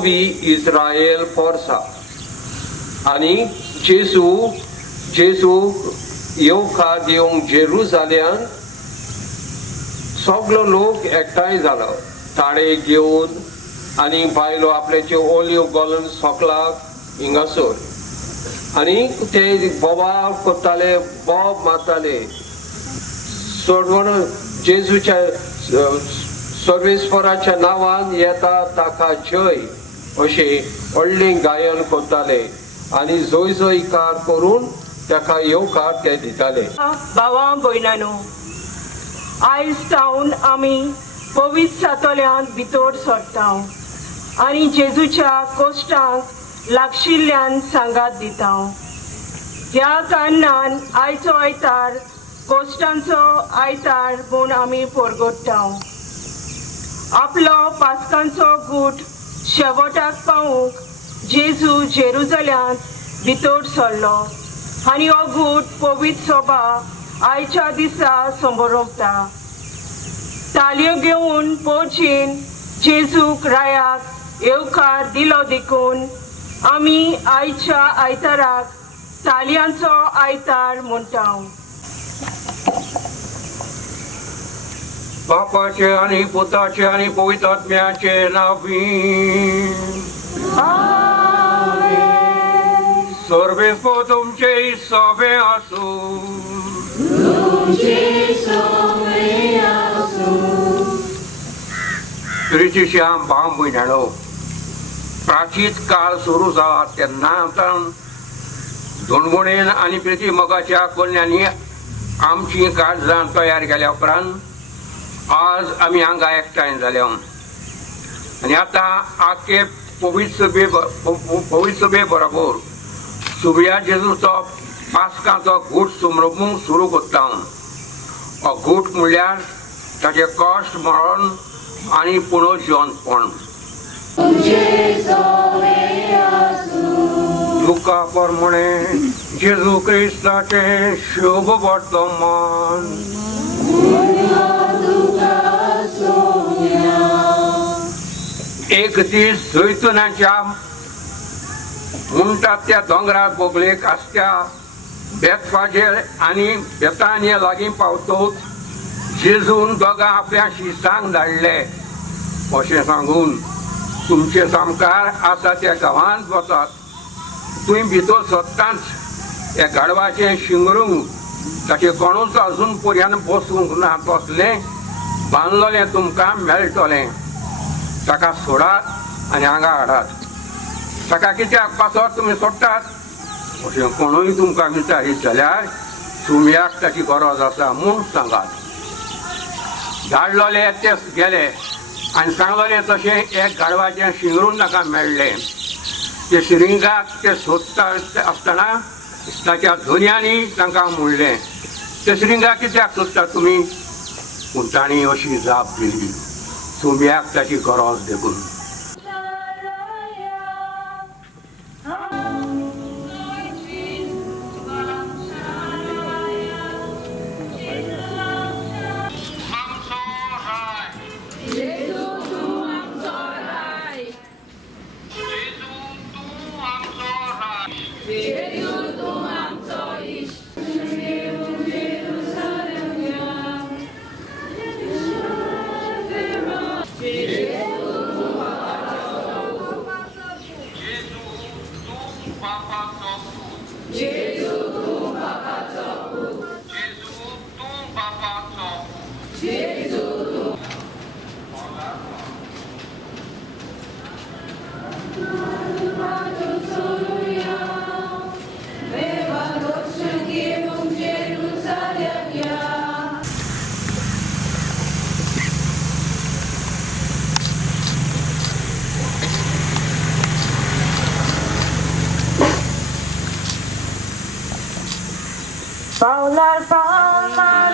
नवी इस्रायल फोर्सा आणि जेजू येवकार दिवंक जेरुसालेमान सगळो लोक एकठांय जालो ताळे घेवन आणि बायलो आपल्याचे ओलिव घालून सगळ्याक हिंगासर आणि ते बोवाळ करताले बोब मारताले सोडवण जेजूच्या सर्वेस्पराच्या नांवान येता ताका जय अशे व्हडले गायन करताले आणि जय जयकार करून ताका येवकार ते दिताले. भावां भयणांनो, आयज सावन आमी पवित्र सातोल्यांत भितर सरता आनी जेजूच्या कोश्टांक लागशिल्ल्यान सांगात दिता. ह्या कारणान आयचो आयतार कोश्टांचो आयतार म्हूण आमी परगट्टा. आपलो पास्कांचो गूट शेवटाक पावूंक जेजू जेरुसालेमांत भितर सरलो आनी हो गूट पवित्र सभा आयच्या दिसा संबरवता. तालयो घेवन पोरचीन जेजूक रायाक येवकार दिलो देखून आमी आयच्या आयताराक तालयांचो आयतार म्हणटा. बापाचे आणि पुताचे आणि पवित्र आत्म्याचे नावी सर्वेस्पर तुमचे सभे आसूं. प्रिय श्याम भाव भयणांनो, प्राचीन काळ सुरू जाला तेन्ना धोंडगोणेन आनी प्रिती मोगाच्या कन्यांनी आमची काळजां तयार केल्या उपरांत आज आमी हांगा एकठांय जाल्या आनी आतां आख्खे पवित्र सभे बरोबर सुबया जेजूचो पास्कांचो गूट समरपूंक सुरू करता. हो गूट म्हणल्यार ताचे कश्ट मरण आनी पुनर्जीवनपण. लुका प्रमाणे जेजू क्रिस्ताचे शुभ वर्तमान. एक दीस जैतुनाच्या म्हणटात त्या दोंगरार बोगलेक आसत्या बेतफाजे आनी बेतानिया लागीं पावतोच जेजून दोगां आपल्या शिसांक धाडले अशें सांगून तुमचे सामकार आसा त्या गांवांत वतात. तुवें भितर सत्तांच त्या गाडवाचें शिंगरूंक ताचे कोणूच अजून पर्यान बसूंक ना तसलें बांदलोलें तुमकां मेळटलें. ताका सोडात आनी हांगा हाडात. ताका कित्याक पासत तुमी सोडटात अशें कोणूय तुमकां विचारीत जाल्यार सुमयाक ताची गरज आसा म्हूण सांगात. धाडलोले ते गेले आनी सांगलोलें तशें एक गाडवाचें शिंगरून ताका मेळ्ळें. ते शिरिंगाक ते सोदता आसतना ताच्या धोनयांनी तांकां म्हणलें, ते शिरिंगाक कित्याक सोदतात तुमी? पूण तांणी अशी जाप दिली, सुमयाक ताची गरज देखून. Paular palmar,